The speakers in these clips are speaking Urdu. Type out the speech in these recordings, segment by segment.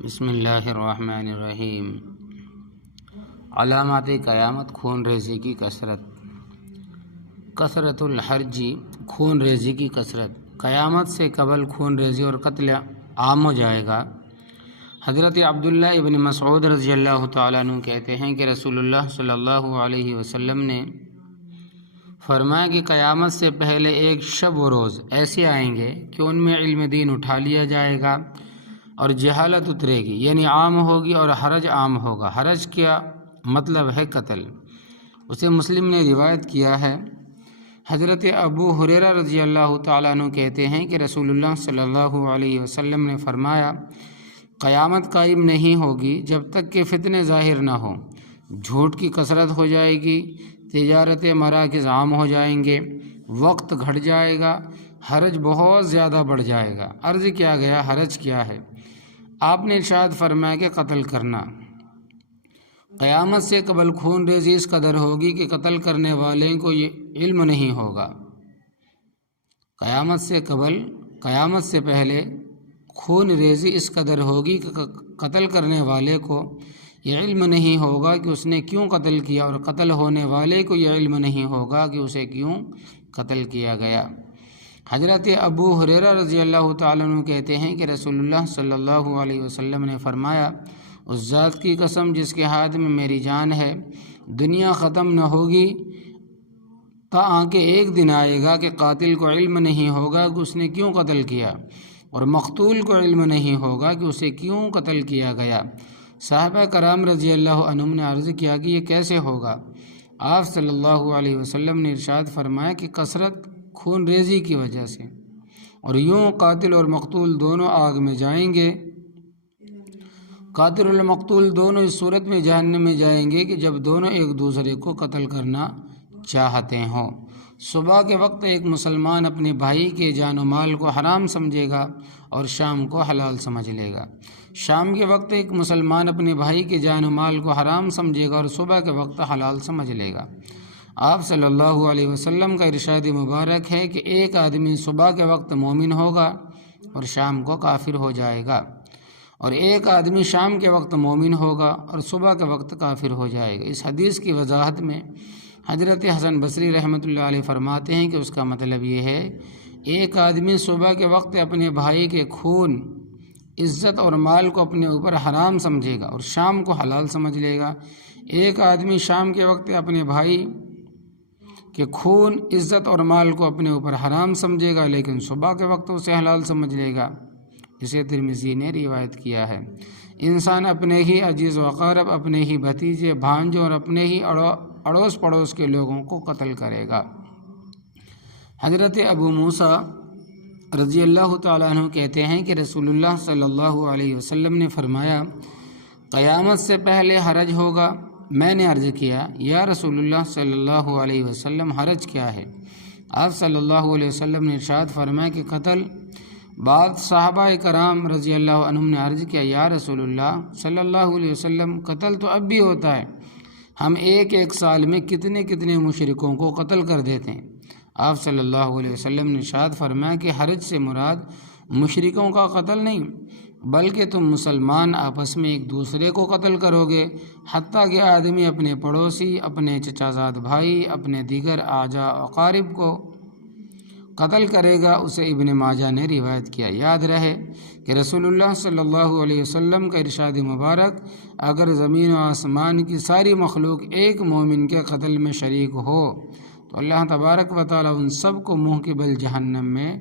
بسم اللہ الرحمن الرحیم۔ علامات قیامت خون ریزی کی کثرت۔ کثرت الحرج، خون ریزی کی کثرت۔ قیامت سے قبل خون ریزی اور قتل عام ہو جائے گا۔ حضرت عبداللہ ابن مسعود رضی اللہ تعالیٰ عنہ کہتے ہیں کہ رسول اللہ صلی اللہ علیہ وسلم نے فرمایا کہ قیامت سے پہلے ایک شب و روز ایسے آئیں گے کہ ان میں علم دین اٹھا لیا جائے گا اور جہالت اترے گی، یعنی عام ہوگی، اور حرج عام ہوگا۔ حرج کیا مطلب ہے؟ قتل۔ اسے مسلم نے روایت کیا ہے۔ حضرت ابو ہریرہ رضی اللہ تعالیٰ عنہ کہتے ہیں کہ رسول اللہ صلی اللہ علیہ وسلم نے فرمایا، قیامت قائم نہیں ہوگی جب تک کہ فتنے ظاہر نہ ہوں۔ جھوٹ کی کثرت ہو جائے گی، تجارت مراکز عام ہو جائیں گے، وقت گھٹ جائے گا، حرج بہت زیادہ بڑھ جائے گا۔ عرض کیا گیا حرج کیا ہے؟ آپ نے ارشاد فرمایا کہ قتل کرنا۔ قیامت سے قبل خون ریزی اس قدر ہوگی کہ قتل کرنے والے کو یہ علم نہیں ہوگا۔ قیامت سے پہلے خون ریزی اس قدر ہوگی کہ قتل کرنے والے کو یہ علم نہیں ہوگا کہ اس نے کیوں قتل کیا، اور قتل ہونے والے کو یہ علم نہیں ہوگا کہ اسے کیوں قتل کیا گیا۔ حضرت ابو ہریرہ رضی اللہ تعالیٰ عنہ کہتے ہیں کہ رسول اللہ صلی اللہ علیہ وسلم نے فرمایا، اس ذات کی قسم جس کے ہاتھ میں میری جان ہے، دنیا ختم نہ ہوگی تاکہ ایک دن آئے گا کہ قاتل کو علم نہیں ہوگا کہ اس نے کیوں قتل کیا، اور مقتول کو علم نہیں ہوگا کہ اسے کیوں قتل کیا گیا۔ صحابہ کرام رضی اللہ عنہم نے عرض کیا کہ یہ کیسے ہوگا؟ آپ صلی اللہ علیہ وسلم نے ارشاد فرمایا کہ کثرت خون ریزی کی وجہ سے، اور یوں قاتل اور مقتول دونوں آگ میں جائیں گے۔ قاتل اور مقتول دونوں اس صورت میں جہنم میں جائیں گے کہ جب دونوں ایک دوسرے کو قتل کرنا چاہتے ہوں۔ صبح کے وقت ایک مسلمان اپنے بھائی کے جان و مال کو حرام سمجھے گا اور شام کو حلال سمجھ لے گا۔ شام کے وقت ایک مسلمان اپنے بھائی کے جان و مال کو حرام سمجھے گا اور صبح کے وقت حلال سمجھ لے گا۔ آپ صلی اللہ علیہ وسلم کا ارشاد مبارک ہے کہ ایک آدمی صبح کے وقت مومن ہوگا اور شام کو کافر ہو جائے گا، اور ایک آدمی شام کے وقت مومن ہوگا اور صبح کے وقت کافر ہو جائے گا۔ اس حدیث کی وضاحت میں حضرت حسن بصری رحمۃ اللہ علیہ فرماتے ہیں کہ اس کا مطلب یہ ہے، ایک آدمی صبح کے وقت اپنے بھائی کے خون، عزت اور مال کو اپنے اوپر حرام سمجھے گا اور شام کو حلال سمجھ لے گا۔ ایک آدمی شام کے وقت اپنے بھائی کہ خون، عزت اور مال کو اپنے اوپر حرام سمجھے گا، لیکن صبح کے وقت اسے حلال سمجھ لے گا۔ اسے ترمذی نے روایت کیا ہے۔ انسان اپنے ہی عزیز و اقارب، اپنے ہی بھتیجے، بھانجوں اور اپنے ہی اڑوس پڑوس کے لوگوں کو قتل کرے گا۔ حضرت ابو موسیٰ رضی اللہ تعالیٰ عنہ کہتے ہیں کہ رسول اللہ صلی اللہ علیہ وسلم نے فرمایا، قیامت سے پہلے حرج ہوگا۔ میں نے عرض کیا، یا رسول اللہ صلی اللہ علیہ وسلم، حرج کیا ہے؟ آپ صلی اللہ علیہ وسلم نے ارشاد فرمایا کہ قتل۔ بعض صحابہ کرام رضی اللہ عنہم نے عرض کیا، یا رسول اللہ صلی اللہ علیہ وسلم، قتل تو اب بھی ہوتا ہے، ہم ایک سال میں کتنے مشرکوں کو قتل کر دیتے ہیں۔ آپ صلی اللہ علیہ وسلم نے ارشاد فرمایا کہ حرج سے مراد مشرکوں کا قتل نہیں، بلکہ تم مسلمان آپس میں ایک دوسرے کو قتل کرو گے، حتیٰ کہ آدمی اپنے پڑوسی، اپنے چچا زاد بھائی، اپنے دیگر اعزا اقارب کو قتل کرے گا۔ اسے ابن ماجہ نے روایت کیا۔ یاد رہے کہ رسول اللہ صلی اللہ علیہ وسلم کا ارشاد مبارک، اگر زمین و آسمان کی ساری مخلوق ایک مومن کے قتل میں شریک ہو تو اللہ تبارک و تعالیٰ ان سب کو منہ کے بل جہنم میں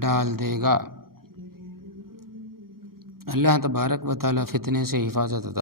ڈال دے گا۔ اللہ تبارک و تعالیٰ فتنے سے حفاظت عطا